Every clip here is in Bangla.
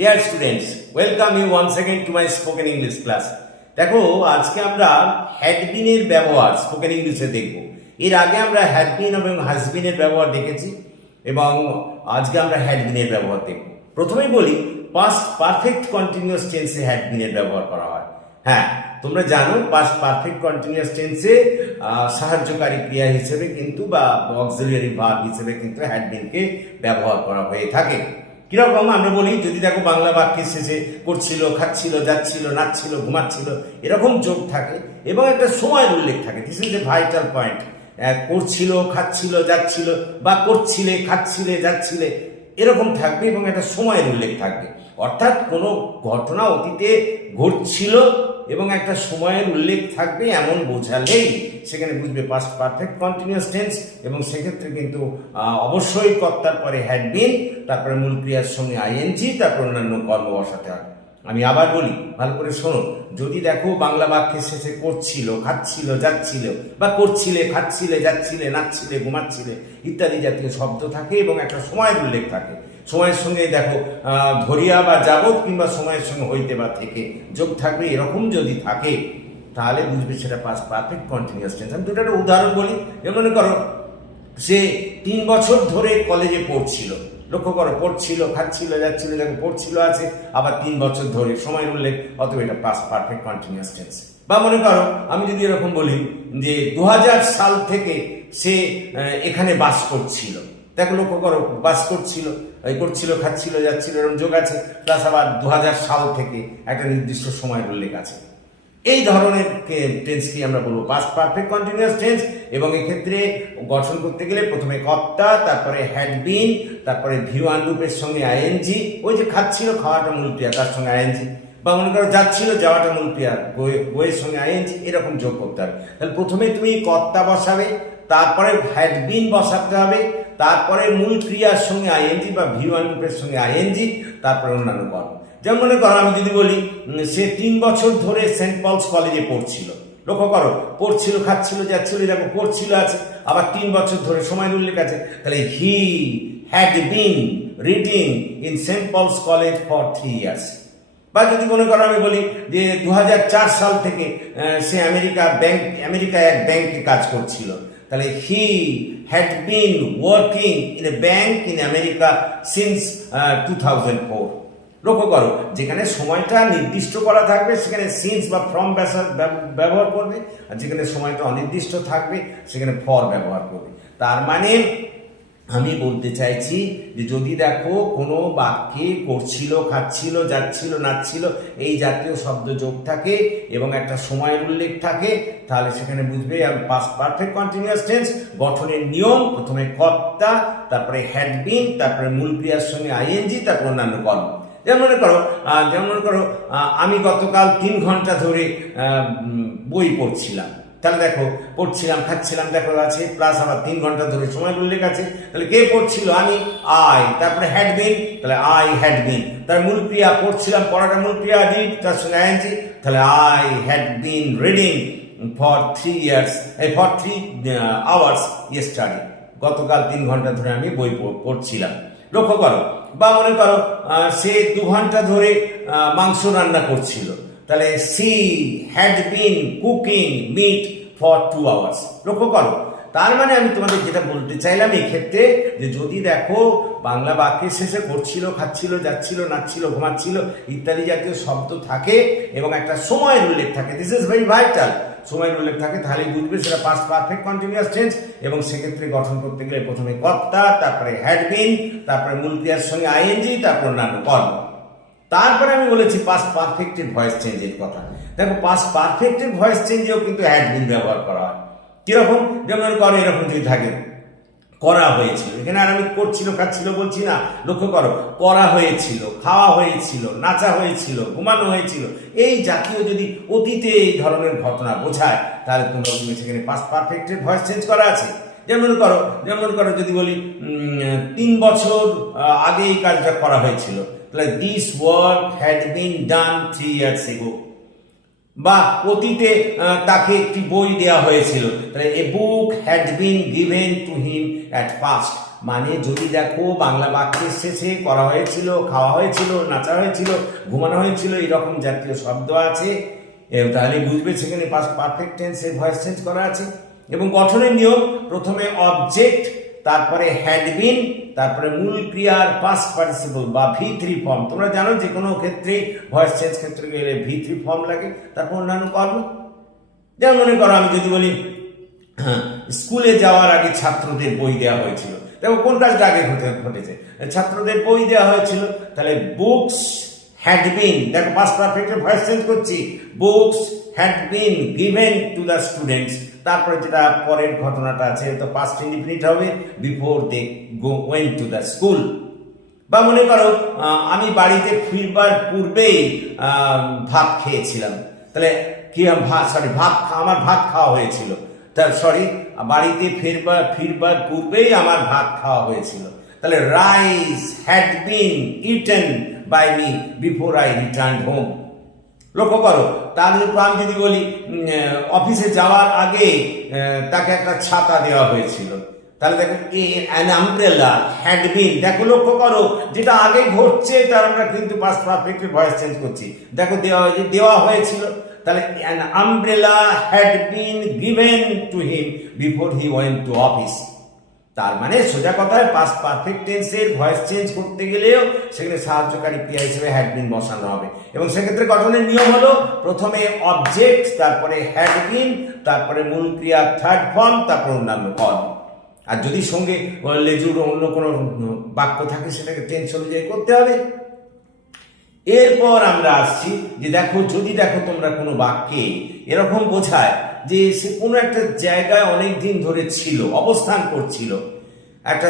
Dear students, welcome you once again to my spoken English class. দেখো আজকে আমরা হ্যাড বিন এর ব্যবহার স্পোকেন ইংলিশে দেখব। এর আগে আমরা হ্যাড বিন এবং হ্যাজ বিন এর ব্যবহার দেখেছি এবং আজকে আমরা হ্যাড বিন এর ব্যবহার দেখব। প্রথমেই বলি পাস্ট পারফেক্ট কন্টিনিউয়াস টেন্সে হ্যাড বিন এর ব্যবহার করা হয়। হ্যাঁ, তোমরা জানো পাস্ট পারফেক্ট কন্টিনিউয়াস টেন্সে সাহায্যকারী ক্রিয়া হিসেবে কিন্তু বা অক্সিলিয়ারি ভার্ব হিসেবে কিন্তু হ্যাড বিনকে ব্যবহার করা হয়ে থাকে। কিরকম আমরা বলি, যদি দেখো বাংলা বাক্যের শেষে করছিল, খাচ্ছিল, যাচ্ছিল, নাচছিল, ঘুমাচ্ছিল এরকম যোগ থাকে এবং একটা সময়ের উল্লেখ থাকে। This is a vital point. করছিল, খাচ্ছিল, যাচ্ছিল বা করছিলে, খাচ্ছিলে, যাচ্ছিলে এরকম থাকবে এবং একটা সময়ের উল্লেখ থাকবে। অর্থাৎ কোনো ঘটনা অতীতে ঘটছিল এবং একটা সময়ের উল্লেখ থাকবে এমন বোঝালেই সেখানে বুঝবে পাস্ট পারফেক্ট কন্টিনিউয়াস টেন্স। এবং সেক্ষেত্রে কিন্তু অবশ্যই কর্তার পরে হ্যাড বিন, তারপরে মূল ক্রিয়ার সঙ্গে আইএনজি, তারপর অন্যান্য কর্ম বসাতে হয়। আমি আবার বলি, ভালো করে শোনো। যদি দেখো বাংলা বাক্যের শেষে করছিল, খাচ্ছিল, যাচ্ছিল বা করছিলে, খাচ্ছিলে, যাচ্ছিলে, নাচছিলে, ঘুমাচ্ছিলে ইত্যাদি জাতীয় শব্দ থাকে এবং একটা সময়ের উল্লেখ থাকে, সময়ের সঙ্গে দেখো ধরিয়া বা যাবত কিংবা সময়ের সঙ্গে হইতে বা থেকে যোগ থাকবে, এরকম যদি থাকে তাহলে বুঝবে সেটা পাস্ট পারফেক্ট কন্টিনিউয়াস টেন্স। আমি দুটো একটা উদাহরণ বলি। যেমন মনে করো সে 3 বছর ধরে কলেজে পড়ছিল। লক্ষ্য করো, পড়ছিল, খাচ্ছিল, যাচ্ছিল, দেখো পড়ছিল আছে, আবার 3 বছর ধরে সময়ের উল্লেখ, অথবা এটা পাস্ট পারফেক্ট কন্টিনিউয়াস টেন্স। বা মনে করো আমি যদি এরকম বলি যে 2000 সাল থেকে সে এখানে বাস করছিল। দেখো লক্ষ্য করো, বাস করছিল, করছিল, খাচ্ছিল, যাচ্ছিল এরকম যোগ আছে, প্লাস আবার 2000 সাল থেকে একটা নির্দিষ্ট সময়ের উল্লেখ আছে। এই ধরনের টেন্সকে আমরা বলবো পাস্ট পারফেক্ট কন্টিনিউয়াস টেন্স। এবং এক্ষেত্রে গঠন করতে গেলে প্রথমে কর্তা, তারপরে হ্যাড বিন, তারপরে ভিওয়ান রূপের সঙ্গে আইএনজি, ওই যে খাচ্ছিল খাওয়াটা মূল ক্রিয়া তার সঙ্গে আইএনজি, বা মনে করো যাচ্ছিল যাওয়াটা মূল ক্রিয়া গোয়ের সঙ্গে আইএনজি, এরকম যোগ করতে হবে। তাহলে প্রথমে তুমি কর্তা বসাবে, তারপরে হ্যাড বিন বসাতে হবে, তারপরে মূল ক্রিয়ার সঙ্গে আইএনজি বা ভিওয়ান রূপের সঙ্গে আইএনজি, তারপরে অন্যান্য কর্ম। যেমন মনে করো আমি যদি বলি সে 3 বছর ধরে সেন্ট পলস কলেজে পড়ছিল। লক্ষ্য করো, পড়ছিল, খাচ্ছিল, যাচ্ছিল, দেখো পড়ছিল আছে, আবার 3 বছর ধরে সময়ের উল্লেখ আছে। তাহলে he had been reading in Saint Paul's College for 3 years. বা যদি মনে করো আমি বলি যে 2004 সাল থেকে সে আমেরিকায় এক ব্যাংকে কাজ করছিল। তাহলে he had been working in a bank in America since 2004। লক্ষ্য করো, যেখানে সময়টা নির্দিষ্ট করা থাকবে সেখানে সিন্স বা ফ্রম ব্যবহার করবে, আর যেখানে সময়টা অনির্দিষ্ট থাকবে সেখানে ফর ব্যবহার করবে। তার মানে আমি বলতে চাইছি যে যদি দেখো কোনো বাক্যে করছিল, খাচ্ছিল, যাচ্ছিল, নাচছিল এই জাতীয় শব্দ যোগ থাকে এবং একটা সময়ের উল্লেখ থাকে, তাহলে সেখানে বুঝবে পাস্ট পারফেক্ট কন্টিনিউয়াস টেন্স। গঠনের নিয়ম, প্রথমে কর্তা, তারপরে হ্যাড বিন, তারপরে মূল ক্রিয়ার সঙ্গে আইএনজি, তারপর অন্যান্য কর্ম। যেমন মনে করো আমি গতকাল 3 ঘন্টা ধরে বই পড়ছিলাম। তাহলে দেখো পড়ছিলাম, খাচ্ছিলাম, দেখো আছে, প্লাস আবার 3 ঘন্টা ধরে সময় উল্লেখ আছে। তাহলে কে পড়ছিল? আমি, আই, তারপরে হ্যাড বিন, তাহলে আই হ্যাড বিন, তার মূল ক্রিয়া পড়ছিলাম, পড়াটা মূল ক্রিয়া রিড, তার সঙ্গে আইএনজি, তাহলে I had been reading for 3 hours yesterday. গতকাল 3 ঘন্টা ধরে আমি বই পড়ছিলাম। লক্ষ্য করো। বা মনে করো সে 2 ঘন্টা ধরে মাংস রান্না করছিল। তাহলে she had been cooking meat for 2 hours. লক্ষ্য করো, তার মানে আমি তোমাদের যেটা বলতে চাইলাম এই ক্ষেত্রে যে যদি দেখো বাংলা বাক্যের শেষে করছিল, খাচ্ছিল, যাচ্ছিল, নাচছিল, ঘুমাচ্ছিল ইত্যাদি জাতীয় শব্দ থাকে এবং একটা সময়ের উল্লেখ থাকে, দিস ইজ ভেরি ভাইটাল, সময়ের উল্লেখ থাকে, তাহলে বুঝবে সেটা পাস্ট পারফেক্ট কন্টিনিউয়াস টেন্স। এবং সেক্ষেত্রে গঠন করতে গেলে প্রথমে কর্তা, তারপরে হ্যাড বিন, তারপরে মূল ক্রিয়ার সঙ্গে আইএনজি, তারপর অন্যান্য কর্ম। তারপরে আমি বলেছি পাস্ট পারফেক্টের ভয়েস চেঞ্জের কথা। দেখো পাস্ট পারফেক্টের ভয়েস চেঞ্জেও কিন্তু হ্যাড বিন ব্যবহার করা হয়। কিরকম? যেমন করো এরকম যদি থাকে করা হয়েছিল, এখানে আর আমি করছিল, খাচ্ছিল বলছি না। লক্ষ্য করো, করা হয়েছিল, খাওয়া হয়েছিল, নাচা হয়েছিল, ঘুমানো হয়েছিল, এই জাতীয় যদি অতীতে এই ধরনের ঘটনা বোঝায় তাহলে তোমরা সেখানে পাস্ট পারফেক্টের ভয়েস চেঞ্জ করা আছে। যেমন করো যদি বলি 3 বছর আগে এই কাজটা করা হয়েছিল, তাহলে this work had been done 3 years ago. বা অতীতে তাকে একটি বই দেওয়া হয়েছিল, তাহলে a book had been given to him at past. মানে যদি দেখো বাংলা বাক্যের শেষে করা হয়েছিল, খাওয়া হয়েছিল, নাচা হয়েছিল, ঘুমানো হয়েছিল, এরকম জাতীয় শব্দ আছে, তাহলে বুঝবে সেখানে পাস্ট পারফেক্ট টেন্সে ভয়েস চেঞ্জ করা আছে। এবং গঠনের নিয়ম, প্রথমে অবজেক্ট, তারপরে হ্যাড বিন, তারপরে মূল ক্রিয়ার পাস্ট পার্টিসিপল বা V3 ফর্ম। তোমরা জানো যে কোনো ক্ষেত্রে ভয়েস চেঞ্জ ক্ষেত্রে গেলে V3 ফর্ম লাগে, তারপর অন্যান্য কর্ম। যেমন মনে করো আমি যদি বলি স্কুলে যাওয়ার আগে ছাত্রদের বই দেওয়া হয়েছিল, দেখো কোন কাজটা আগে ঘটেছে, ছাত্রদের বই দেওয়া হয়েছিল, তাহলে বুকস হ্যাড বিন, দেখো পাস্ট পারফেক্টের ভয়েস চেঞ্জ করছি, books had been given to the students. তারপরে যেটা পরের ঘটনাটা আছে তো পাস্ট ইনডিফিনিট হবে, before they went to the school. বা মনে করো আমি বাড়িতে ফিরবার পূর্বেই ভাত খেয়েছিলাম, তাহলে কি আমার ভাত খাওয়া হয়েছিল, বাড়িতে ফিরবার পূর্বেই আমার ভাত খাওয়া হয়েছিল, তাহলে rice had been eaten by me before I return home. লক্ষ্য করো, তাহলে আমি যদি বলি অফিসে যাওয়ার আগে তাকে একটা ছাতা দেওয়া হয়েছিল, তাহলে দেখো অ্যান আমব্রেলা হ্যাড বিন। দেখো লক্ষ্য করো, যেটা আগে ঘটছে তার আমরা কিন্তু পাস্ট পারফেক্টের ভয়েস চেঞ্জ করছি। দেখো দেওয়া হয়েছিল, তাহলে an umbrella had been given to him before he went to office. তার মানে সোজা কথায় পাস্ট পারফেক্ট টেন্সের ভয়েস চেঞ্জ করতে গেলেও সেখানে সাহায্যকারী ক্রিয়া হিসেবে হ্যাড বিন বসানো হবে। এবং সেক্ষেত্রে গঠনের নিয়ম হলো প্রথমে অবজেক্ট, তারপরে হ্যাড বিন, তারপরে মূল ক্রিয়া থার্ড ফর্ম, তারপরে অন্যান্য কর্ম। আর যদি সঙ্গে লেজুর অন্য কোনো বাক্য থাকে সেটাকে টেন্স অনুযায়ী করতে হবে। এরপর আমরা আসছি যে দেখো, যদি দেখো তোমরা কোনো বাক্যে এরকম বোঝায় যে সে কোনো একটা জায়গায় অনেক দিন ধরে ছিল, অবস্থান করছিল, একটা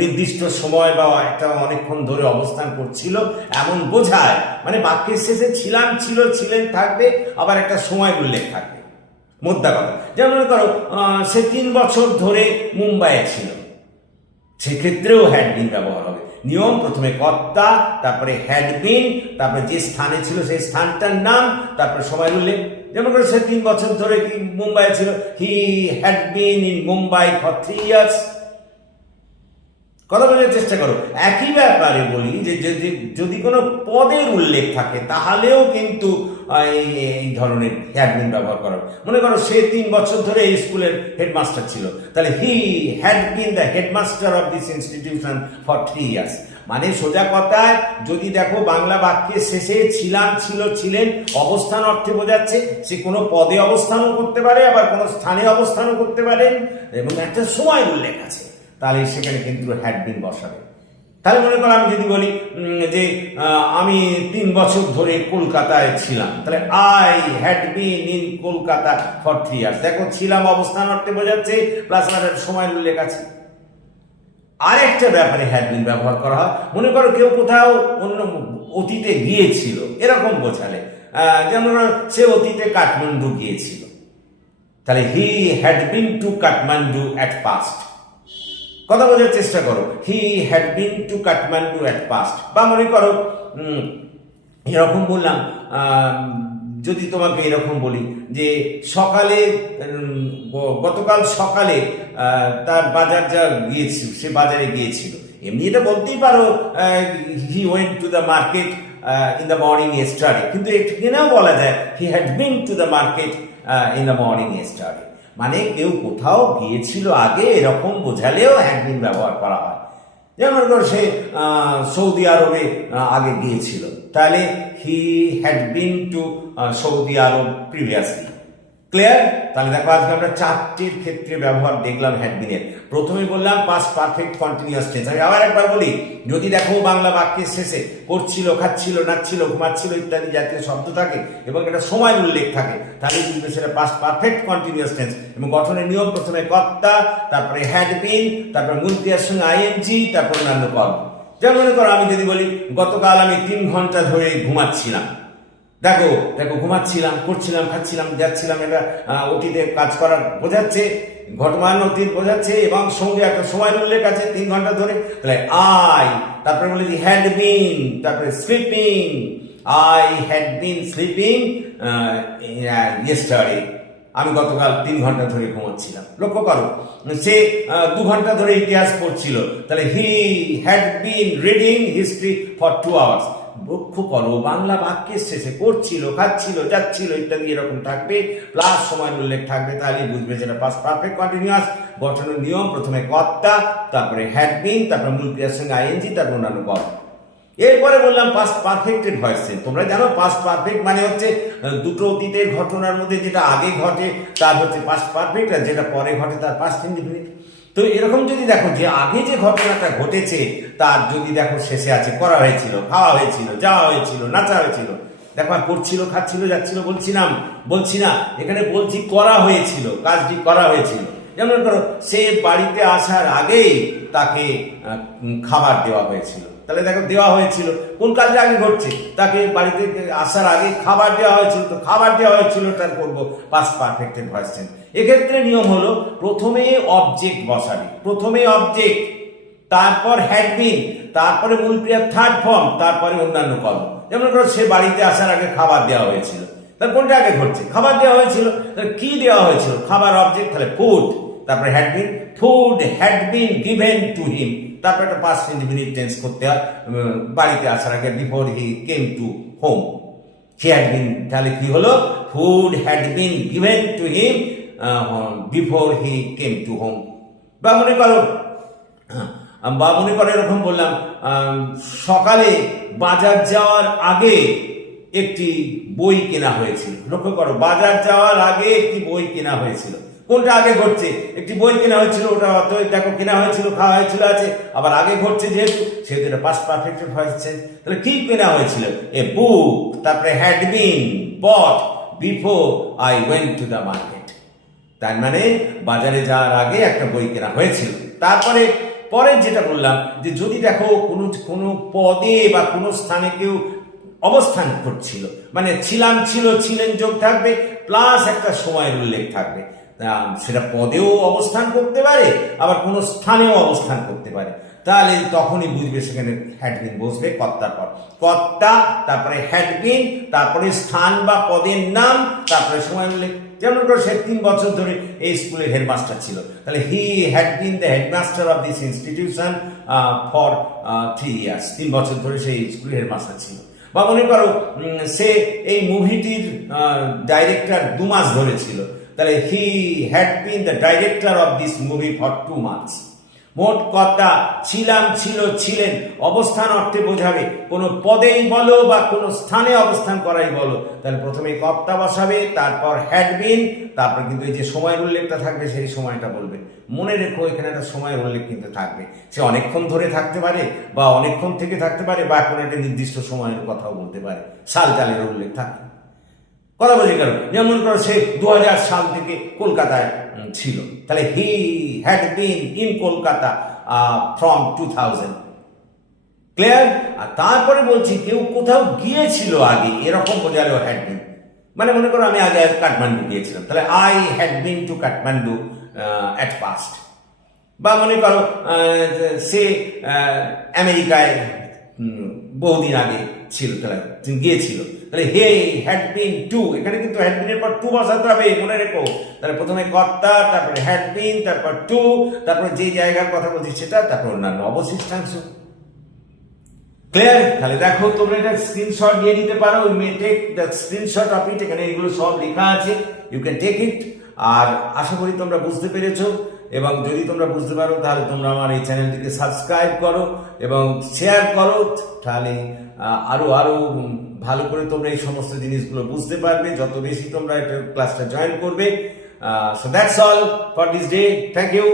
নির্দিষ্ট সময় বা একটা অনেকক্ষণ ধরে অবস্থান করছিল এমন বোঝায়, মানে বাক্যের শেষে ছিলাম, ছিল, ছিলেন থাকবে, আবার একটা সময় উল্লেখ থাকবে, মোদ্দা কথা। যেমন মনে করো সে 3 বছর ধরে মুম্বাইয়ে ছিল, সেক্ষেত্রেও হ্যাড বিন ব্যবহার হবে। নিয়ম, প্রথমে কর্তা, তারপরে হ্যাড বিন, তারপরে যে স্থানে ছিল সেই স্থানটার নাম, তারপরে সময় উল্লেখ। যেমন করে সে 3 বছর ধরে মুম্বাই ছিল, হি had been in Mumbai for 3 years. কথা বোঝার চেষ্টা করো। একই ব্যাপারে বলি যে যদি কোনো পদের উল্লেখ থাকে তাহলেও কিন্তু এই ধরনের হ্যাড বিন ব্যবহার করা। মনে করো সে 3 বছর ধরে এই স্কুলের হেডমাস্টার ছিল, তাহলে he had been the headmaster of this institution for 3 years. মানে সোজা কথায় যদি দেখো বাংলা বাক্যের শেষে ছিলাম, ছিল, ছিলেন অবস্থান অর্থে বোঝাচ্ছে, সে কোনো পদে অবস্থানও করতে পারে, আবার কোনো স্থানে অবস্থানও করতে পারেন, এবং একটা সময় উল্লেখ আছে, তাহলে সেখানে কিন্তু হ্যাড বিন বসাবে। তাহলে মনে করো আমি যদি বলি যে আমি 3 বছর ধরে কলকাতায় ছিলাম, তাহলে I had been in Kolkata for 3 years. দেখো ছিলাম অবস্থান অর্থে বোঝাচ্ছে, প্লাস সময় উল্লেখ আছে। আরেকটা ব্যাপারে হ্যাড বিন ব্যবহার করা হয়, মনে করো কেউ কোথাও অন্য অতীতে গিয়েছিল, এরকম বোঝালে, যেমন সে অতীতে কাঠমান্ডু গিয়েছিল, তাহলে he had been to Kathmandu at past. কথা বোঝার চেষ্টা করো, হি had been to Kathmandu at past. বা মনে করো এরকম বললাম, যদি তোমাকে এরকম বলি যে সকালে, গতকাল সকালে তার বাজার যা গিয়েছিল, সে বাজারে গিয়েছিল, এমনি এটা বলতেই পারো he went to the market in the morning yesterday, কিন্তু এখানেও বলা যায় হি had been to the market in the morning yesterday. মানে কেউ কোথাও গিয়েছিল আগে, এরকম বোঝালেও হ্যাড বিন ব্যবহার করা হয়। যেমন ধরো সে সৌদি আরবে আগে গিয়েছিল, তাহলে he had been to Saudi Arab previously. Clear? তাহলে দেখো আজকে আমরা 4টির ক্ষেত্রে ব্যবহার দেখলাম হ্যাড বিনের। প্রথমে বললাম পাস্ট পারফেক্ট কন্টিনিউয়াস টেন্স। আমি আবার একবার বলি, যদি দেখো বাংলা বাক্যের শেষে করছিল, খাচ্ছিল, নাচছিল, ঘুমাচ্ছিল ইত্যাদি জাতীয় শব্দ থাকে এবং এটা সময় উল্লেখ থাকে, তাহলে কিন্তু সেটা পাস্ট পারফেক্ট কন্টিনিউয়াস টেন্স। এবং গঠনের নিয়ম, প্রথমে কর্তা, তারপরে হ্যাড বিন, তারপরে মূল ক্রিয়ার সঙ্গে আইএনজি, তারপর অন্যান্য কর্ম। যেমন মনে করো আমি যদি বলি গতকাল আমি 3 ঘন্টা ধরে ঘুমাচ্ছিলাম, দেখো ঘুমাচ্ছিলাম, করছিলাম, খাচ্ছিলাম, যাচ্ছিলাম, এটা অতীতে কাজ করার বোঝাচ্ছে, ঘটমান অতীত বোঝাচ্ছে, এবং সঙ্গে একটা সময় উল্লেখ আছে 3 ঘন্টা ধরে। তাহলে আই, তারপরে বলেছি হ্যাড বিন, তারপরে sleeping, I had been sleeping yesterday. আমি গতকাল 3 ঘন্টা ধরে ঘুমাচ্ছিলাম। লক্ষ্য করো, সে 2 ঘন্টা ধরে ইতিহাস পড়ছিল, তাহলে he had been reading history for 2 hours. লক্ষ্য করো, বাংলা বাক্যের শেষে করছিল, খাচ্ছিল, যাচ্ছিল ইত্যাদি এরকম থাকবে, প্লাস সময়ের উল্লেখ থাকবে, তাহলে বুঝবে যেটা পাস্ট পারফেক্ট কন্টিনিউয়াস। গঠনের নিয়ম, প্রথমে কর্তা, তারপরে হ্যাড বিন, তারপরে মূল ক্রিয়ার সঙ্গে আইএনজি, তারপর অন্যান্য কর্ম। এরপরে বললাম পাস্ট পারফেক্টের ভয়েস চেঞ্জ। তোমরা জানো পাস্ট পারফেক্ট মানে হচ্ছে দুটো অতীতের ঘটনার মধ্যে যেটা আগে ঘটে তার হচ্ছে পাস্ট পারফেক্ট, আর যেটা পরে ঘটে তার পাস্ট ইনডিফিনিট। তো এরকম যদি দেখো যে আগে যে ঘটনাটা ঘটেছে তার যদি দেখো শেষে আছে করা হয়েছিল, খাওয়া হয়েছিল, যাওয়া হয়েছিল, নাচা হয়েছিল, দেখো আর করছিল, খাচ্ছিল, যাচ্ছিল বলছি না, এখানে বলছি করা হয়েছিল, কাজটি করা হয়েছিল। যেমন ধরো সে বাড়িতে আসার আগেই তাকে খাবার দেওয়া হয়েছিল, তাহলে দেখো দেওয়া হয়েছিল কোন কাজটা আগে ঘটছে, তাকে বাড়িতে আসার আগে খাবার দেওয়া হয়েছিল, তো খাবার দেওয়া হয়েছিল তার করবো পাস্ট পারফেক্টের ভয়েস চেঞ্জ। এক্ষেত্রে নিয়ম হলো প্রথমে অবজেক্ট বসাবে, প্রথমে অবজেক্ট, তারপর হ্যাড বিন, তারপরে মূল ক্রিয়ার থার্ড ফর্ম, তারপরে অন্যান্য কর্ম। যেমন ধরো সে বাড়িতে আসার আগে খাবার দেওয়া হয়েছিল, তার কোনটা আগে ঘটছে, খাবার দেওয়া হয়েছিল, তাহলে কি দেওয়া হয়েছিল, খাবার অবজেক্ট, তাহলে ফুড, তারপরে had bin, food had been given to হিম, তারপরে একটা পাস্ট ইনডিফিনিট টেন্স করতে হয় বাড়িতে আসার আগে, before he came to home, he had বিন, তাহলে কি হলো, food had been given to him before he came to home. বা মনে করো এরকম বললাম, সকালে বাজার যাওয়ার আগে একটি বই কেনা হয়েছিল। লক্ষ্য করো, বাজার যাওয়ার আগে একটি বই কেনা হয়েছিল, কোনটা আগে ঘটছে, একটি বই কেনা হয়েছিল, ওটা দেখো কেনা হয়েছিল, খাওয়া হয়েছিল আছে, আবার আগে ঘটছে যেহেতু এটা পাস্ট পারফেক্টের ভয়েস চেঞ্জ। তাহলে কি কেনা হয়েছিল, এ বুক, তারপরে had been bought before I went to the market, তার মানে বাজারে যাওয়ার আগে একটা বই কেনা হয়েছিল। তারপরে পরের যেটা বললাম যে যদি দেখো কোনো পদে বা কোনো স্থানে কেউ অবস্থান করছিল, মানে ছিলাম, ছিল, ছিলেন যোগ থাকবে, প্লাস একটা সময়ের উল্লেখ থাকবে, সেটা পদেও অবস্থান করতে পারে, আবার কোনো স্থানেও অবস্থান করতে পারে, তাহলে তখনই বুঝবে সেখানে হ্যাড বিন বসবে কর্তার পর, কর্তা, তারপরে হ্যাড বিন, তারপরে স্থান বা পদের নাম, তারপরে সময় উল্লেখ। যেমন করে সে 3 বছর ধরে এই স্কুলের হেডমাস্টার ছিল, তাহলে he had been the headmaster of this institution for 3 years, 3 বছর ধরে সেই স্কুলের হেডমাস্টার ছিল। বা মনে করো সে এই মুভিটির ডাইরেক্টর 2 মাস ধরে ছিল, তাহলে he had been the director of this movie for 2 months. মোট কথা ছিলাম, ছিল, ছিলেন অবস্থান অর্থে বোঝাবে, কোনো পদেই বলো বা কোনো স্থানে অবস্থান করাই বলো, তাহলে প্রথমে কর্তা বসাবে, তারপর হ্যাড বিন, তারপর কিন্তু এই যে সময়ের উল্লেখটা থাকবে সেই সময়টা বলবে। মনে রেখো এখানে একটা সময়ের উল্লেখ কিন্তু থাকবে, সে অনেকক্ষণ ধরে থাকতে পারে বা অনেকক্ষণ থেকে থাকতে পারে বা কোনো একটা নির্দিষ্ট সময়ের কথাও বলতে পারে, সাল চালের উল্লেখ থাকবে। কথা বলি কারণ যেমন করো সে 2000 সাল থেকে কলকাতায় ছিল, তাহলে he had been in Kolkata from 2000। Clear? আর তারপরে বলছি কেউ কোথাও গিয়েছিল আগে, এরকম বোঝালেও হ্যাড বিন, মানে মনে করো আমি আগে কাঠমান্ডু গিয়েছিলাম, তাহলে I had been to Kathmandu at past. বা মনে করো সে আমেরিকায় বহুদিন আগে ছিল, তাহলে গিয়েছিল, তাহলে হে হ্যাড বিন টু, এখানে কিন্তু হ্যাড বিনের পর টু বসাতে হবে, মনে রেখো। তাহলে প্রথমে কর্তা, তারপরে হ্যাড বিন, তারপর টু, তারপরে যে জায়গার কথা বলছি সেটা, তারপর অন্যান্য অবশিষ্টাংশ। ক্লিয়ার? তাহলে দেখো তোমরা এটা স্ক্রিনশট নিয়ে নিতে পারো, you may take the screenshot of it, এখানে এগুলো সব লেখা আছে, ইউ ক্যান টেক ইট। আর আশা করি তোমরা বুঝতে পেরেছো, এবং যদি তোমরা বুঝতে পারো তাহলে তোমরা আমার এই চ্যানেলটিকে সাবস্ক্রাইব করো এবং শেয়ার করো, তাহলে আরো ভালো করে তোমরা এই সমস্ত জিনিসগুলো বুঝতে পারবে যত বেশি তোমরা এটা ক্লাসটা জয়েন করবে। So that's all for this day, thank you.